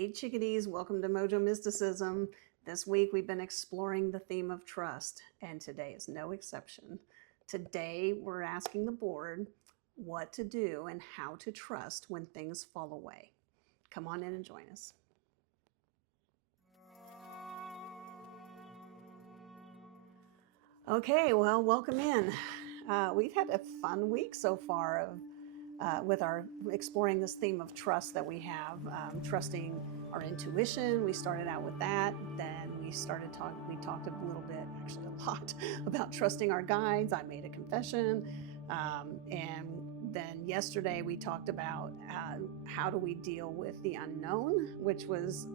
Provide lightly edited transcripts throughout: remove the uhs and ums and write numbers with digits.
Hey chickadees, welcome to Mojo Mysticism. This week we've been exploring the theme of trust, and today is no exception. Today we're asking the board what to do and how to trust when things fall away. Come on in and join us. Okay, well, welcome in. We've had a fun week so far with our exploring this theme of trust that we have, trusting our intuition. We started out with that. Then we talked a little bit, actually a lot, about trusting our guides. I made a confession. And then yesterday we talked about how do we deal with the unknown, which was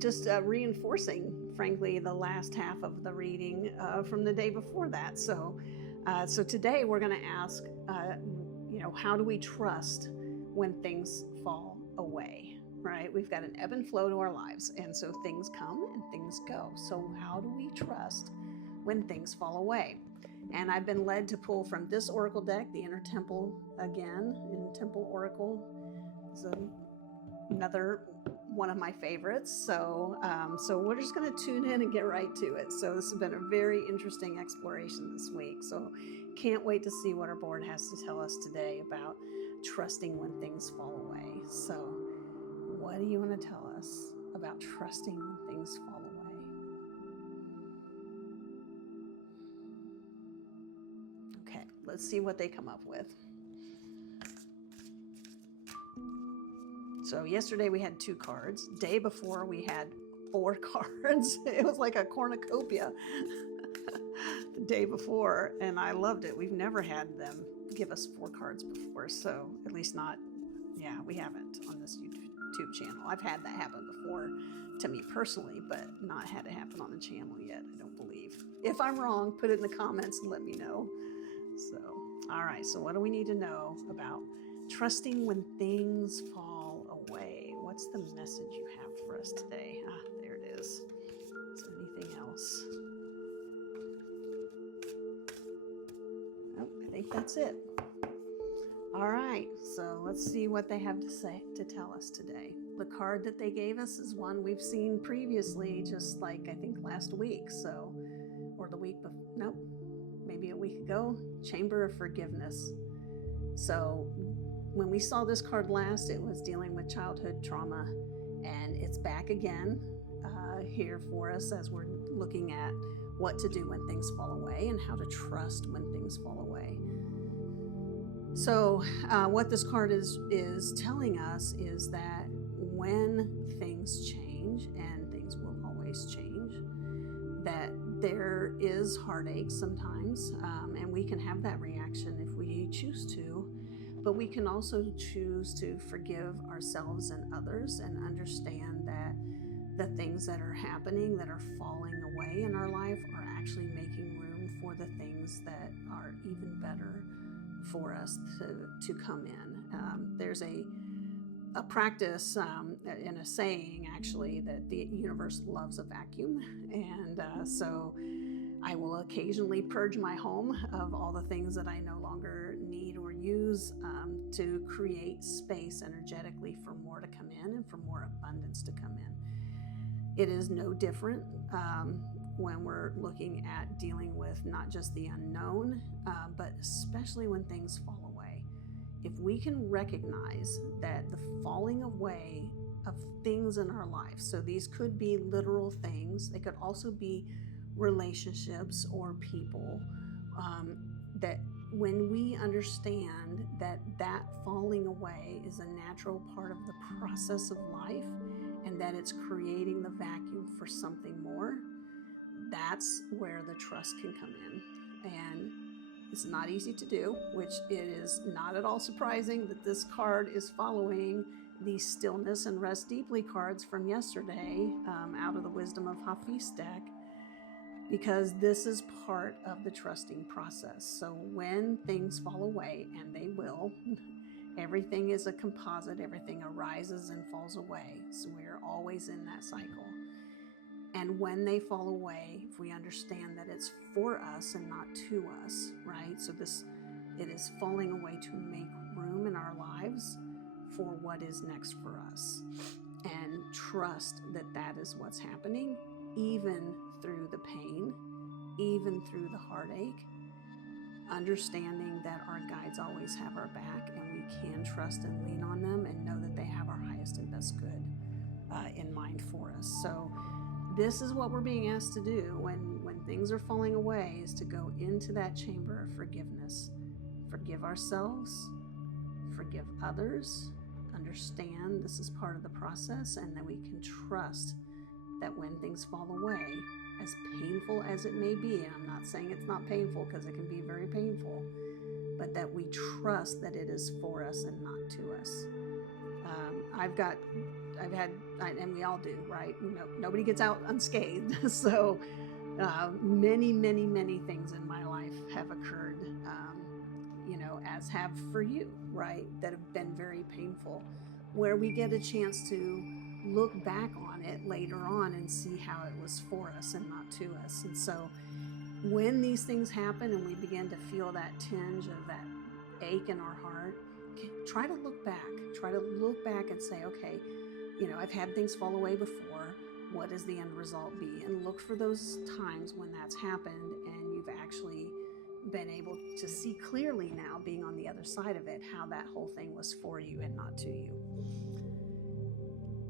just reinforcing, frankly, the last half of the reading from the day before that. So today we're going to ask, how do we trust when things fall away, right? We've got an ebb and flow to our lives, and so things come and things go. So how do we trust when things fall away? And I've been led to pull from this oracle deck, the Inner Temple again, in Temple Oracle. It's another one of my favorites. So we're just going to tune in and get right to it. So this has been a very interesting exploration this week. So can't wait to see what our board has to tell us today about trusting when things fall away. So what do you want to tell us about trusting when things fall away? Okay, let's see what they come up with. So yesterday we had 2 cards. Day before we had 4 cards. It was like a cornucopia the day before, and I loved it. We've never had them give us 4 cards before, so at least not, we haven't on this YouTube channel. I've had that happen before to me personally, but not had it happen on the channel yet, I don't believe. If I'm wrong, put it in the comments and let me know. So, all right, so what do we need to know about trusting when things fall away? What's the message you have for us today? There it is. Is there anything else? Oh, I think that's it. All right, so let's see what they have to tell us today. The card that they gave us is one we've seen previously, just like I think last week, or the week before, nope, maybe a week ago, Chamber of Forgiveness. So when we saw this card last, it was dealing with childhood trauma, and it's back again here for us as we're looking at what to do when things fall away and how to trust when things fall away. So what this card is telling us is that when things change, and things will always change, that there is heartache sometimes, and we can have that reaction if we choose to. But we can also choose to forgive ourselves and others and understand that the things that are happening, that are falling away in our life, are actually making room for the things that are even better for us to come in. There's a practice and a saying, actually, that the universe loves a vacuum. And so I will occasionally purge my home of all the things that I no longer need or use to create space energetically for more to come in and for more abundance to come in. It is no different when we're looking at dealing with not just the unknown, but especially when things fall away. If we can recognize that the falling away of things in our life, so these could be literal things, they could also be relationships or people, that when we understand that falling away is a natural part of the process of life, and that it's creating the vacuum for something more, that's where the trust can come in. And it's not easy to do, which it is not at all surprising that this card is following the Stillness and Rest Deeply cards from yesterday, out of the Wisdom of Hafiz deck, because this is part of the trusting process. So when things fall away, and they will, everything is a composite, everything arises and falls away. So we're always in that cycle. And when they fall away, if we understand that it's for us and not to us, right? So it is falling away to make room in our lives for what is next for us, and trust that that is what's happening, even through the pain, even through the heartache, understanding that our guides always have our back, and we can trust and lean on them and know that they have our highest and best good in mind for us. So this is what we're being asked to do when things are falling away, is to go into that chamber of forgiveness. Forgive ourselves, forgive others, understand this is part of the process, and that we can trust that when things fall away, as painful as it may be, and I'm not saying it's not painful, because it can be very painful, but that we trust that it is for us and not to us. I've had, and we all do, right? Nobody gets out unscathed. So many things in my life have occurred, as have for you, right? That have been very painful, where we get a chance to look back on it later on and see how it was for us and not to us. And so when these things happen and we begin to feel that tinge of that ache in our heart, try to look back and say, okay, I've had things fall away before. What does the end result be? And look for those times when that's happened and you've actually been able to see clearly now, being on the other side of it, how that whole thing was for you and not to you.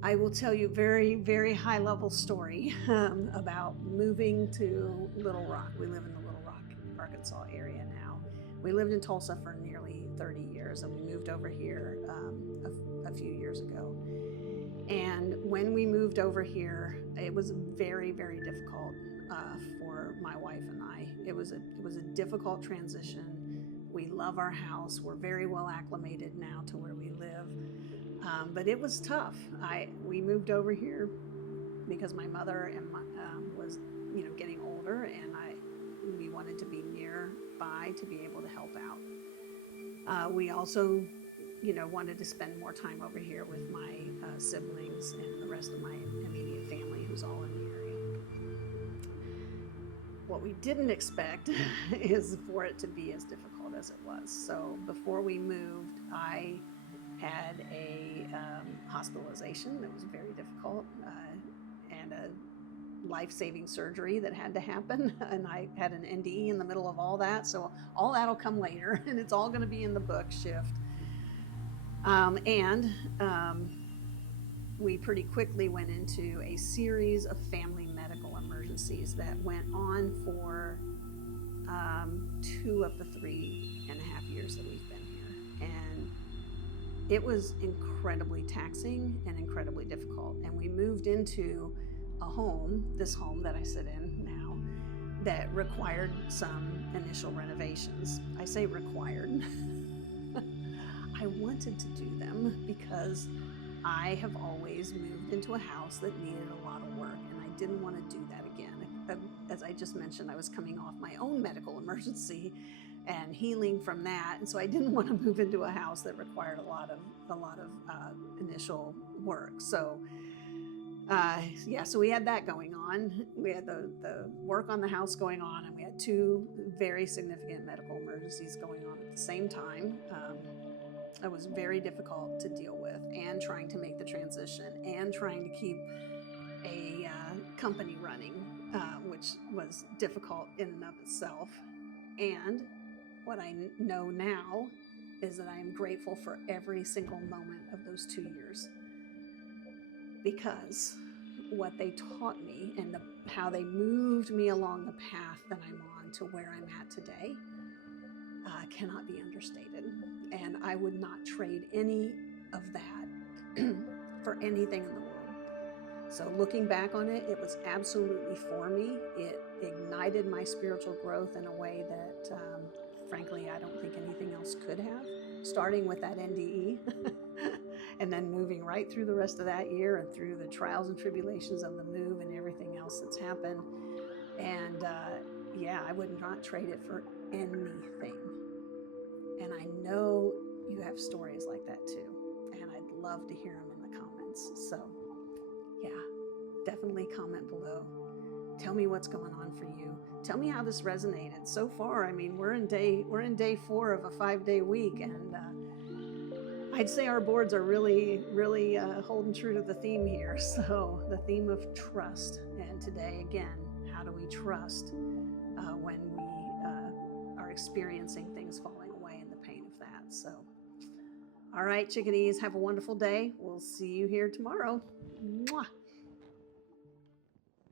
I will tell you a very, very high level story about moving to Little Rock. We live in the Little Rock, Arkansas area now. We lived in Tulsa for nearly 30 years, and we moved over here a few years ago. And when we moved over here, it was very, very difficult for my wife and I. It was a difficult transition. We love our house. We're very well acclimated now to where we live. But it was tough. We moved over here because my mother was getting older, and we wanted to be nearby to be able to help out. We also wanted to spend more time over here with my siblings and the rest of my immediate family, who's all in the area. What we didn't expect is for it to be as difficult as it was. So before we moved, I had a hospitalization that was very difficult, and a life-saving surgery that had to happen, and I had an NDE in the middle of all that. So all that'll come later, and it's all going to be in the book, Shift. We pretty quickly went into a series of family medical emergencies that went on for 2 of the 3.5 years that we've been here. And it was incredibly taxing and incredibly difficult. And we moved into this home that I sit in now, that required some initial renovations. I say required. I wanted to do them because I have always moved into a house that needed a lot of work, and I didn't want to do that again. As I just mentioned, I was coming off my own medical emergency and healing from that, and so I didn't want to move into a house that required a lot of initial work. So so we had that going on. We had the work on the house going on, and we had 2 very significant medical emergencies going on at the same time. It was very difficult to deal with, and trying to make the transition, and trying to keep a company running, which was difficult in and of itself. And what I know now is that I am grateful for every single moment of those 2 years, because what they taught me and how they moved me along the path that I'm on to where I'm at today cannot be understated. And I would not trade any of that for anything in the world. So looking back on it, it was absolutely for me. It ignited my spiritual growth in a way that, frankly, I don't think anything else could have, starting with that NDE and then moving right through the rest of that year and through the trials and tribulations of the move and everything else that's happened. And I would not trade it for anything. And I know you have stories like that too, and I'd love to hear them in the comments. So definitely comment below. Tell me what's going on for you. Tell me how this resonated so far. I mean, we're in day 4 of a 5-day week, and I'd say our boards are really, really holding true to the theme here. So, the theme of trust. And today, again, how do we trust when we are experiencing things falling away and the pain of that? So, all right, chickadees, have a wonderful day. We'll see you here tomorrow. Mwah.